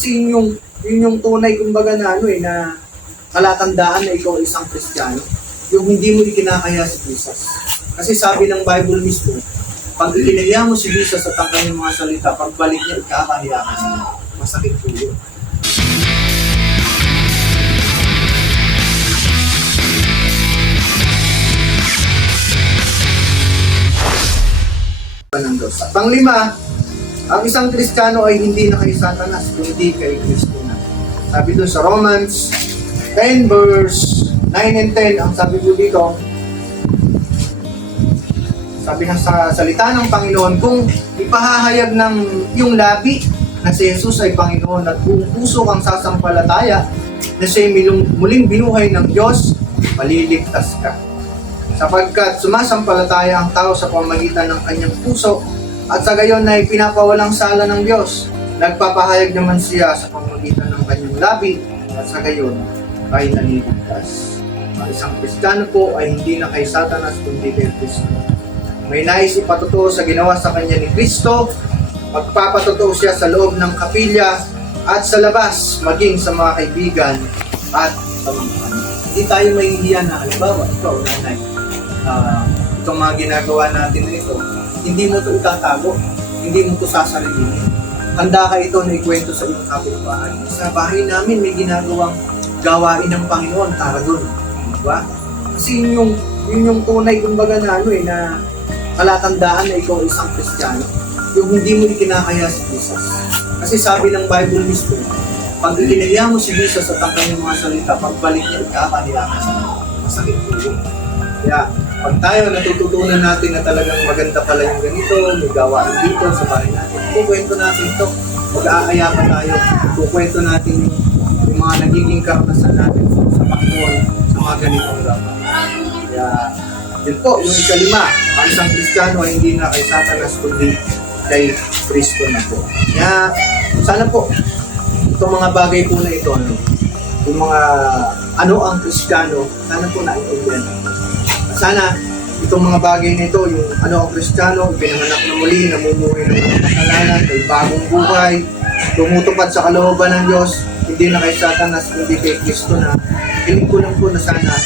Kasi yun yung tunay kumbaga na na palatandaan na ikaw ay isang Kristiyano. Yung hindi mo ikinakaya si Jesus. Kasi sabi ng Bible mismo, pag ikinaya mo si Jesus at ang kanyang mga salita, pagbalik niya, ikakahiya ka niya. Masakit po yun. Ng Diyos. At panglima, ang isang Kristiyano ay hindi na kay Satanas, kundi kay Kristo na. Sabi doon sa Romans 10 verse 9 and 10, ang sabi po dito, sabi na sa salita ng Panginoon, kung ipahahayag ng yung labi na si Jesus ay Panginoon at kung puso kang sasampalataya na siya'y muling binuhay ng Diyos, maliligtas ka. Sapagkat sumasampalataya ang tao sa pamagitan ng kanyang puso at sa gayon ay pinapawalang sala ng Diyos. Nagpapahayag naman siya sa pamagitan ng kanyang labi at sa gayon ay naliligtas. Ang isang Kristiyano po ay hindi na kay Satanas kundi kay Kristo. May nais ipatotoo sa ginawa sa kanya ni Kristo, magpapatotoo siya sa loob ng kapilya at sa labas, maging sa mga kaibigan at pamangkin. Hindi tayo mahihiyan na halimbawa, ikaw, nanay, itong mga ginagawa natin na ito, hindi mo ito itatago, hindi mo ito sasalinin. Handa ka ito na ikwento sa iyong kapitbahay. Sa bahay namin may ginagawang gawain ng Panginoon, tara doon. Diba? Kasi yun yung tunay kumbaga na na palatandaan na ikaw isang Kristiyano. Yung hindi mo ikinakaya si Jesus. Kasi sabi ng Bible mismo, pag ikinaya mo si Jesus at ang kanyang mga salita, pagbalik niya, ikakahiya ka sa masakit po yun. Kaya, pag tayo natututunan natin na talagang maganda pala yung ganito, may gawain dito sa bahay natin, kukwento natin ito, mag-aaya pa tayo, kukwento natin yung mga nagiging karanasan natin sa Panginoon, sa mga ganitong gawain. Kaya, yun po, yung ikalima, ang isang Kristiyano ay hindi na kay Satanas, kundi kay Kristo na po. Kaya, sana po, itong mga bagay po na ito, yung mga ang Kristiyano, sana po naintindihan. Sana itong mga bagay na ito, yung ang Kristiyano, pinanganak na muli, namumuhay ng mga kasalanan, may bagong buhay, tumutupad sa kalooban ng Diyos, hindi na kay Satanas, kundi kay Kristo na. Piling ko lang po na sana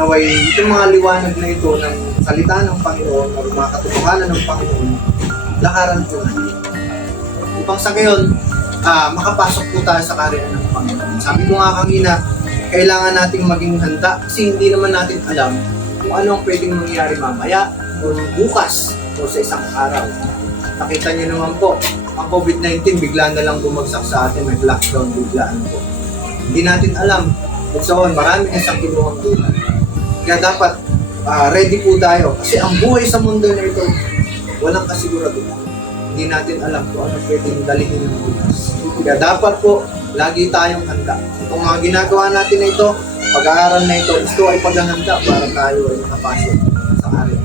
naway itong mga liwanag na ito ng salita ng Panginoon o mga katotohanan ng Panginoon, lakaran po natin. Upang sa ngayon, makapasok po tayo sa kaharian ng Panginoon. Sabi ko nga kanina, kailangan nating maging handa kasi hindi naman natin alam kung ano ang pwedeng mangyari mamaya o bukas o sa isang araw. Nakita niyo naman po, ang COVID-19 bigla na lang bumagsak sa atin, may lockdown biglaan po. Hindi natin alam kung saan marami na sa kinuhang buhay. Kaya dapat ready po tayo kasi ang buhay sa mundo na ito, walang kasiguraduhan. Hindi natin alam kung ano pwedeng dalhin ng bukas. Kaya dapat po, lagi tayong handa. Itong mga ginagawa natin na ito, pag-aaral na ito ay paghahanda para tayo ay nakapasok sa araw.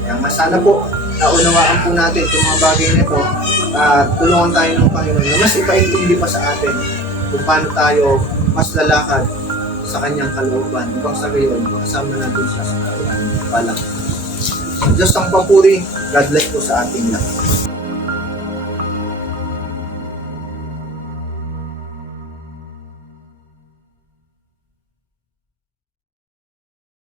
Kaya masana po, naunawaan po natin itong mga bagay na ito at tulungan tayo ng Panginoon na mas ipaintindi pa sa atin kung paano tayo mas lalakad sa kanyang kalooban upang sa gayon makasama natin siya sa kanyang palang. Diyos ang papuri, God bless po sa ating lahat.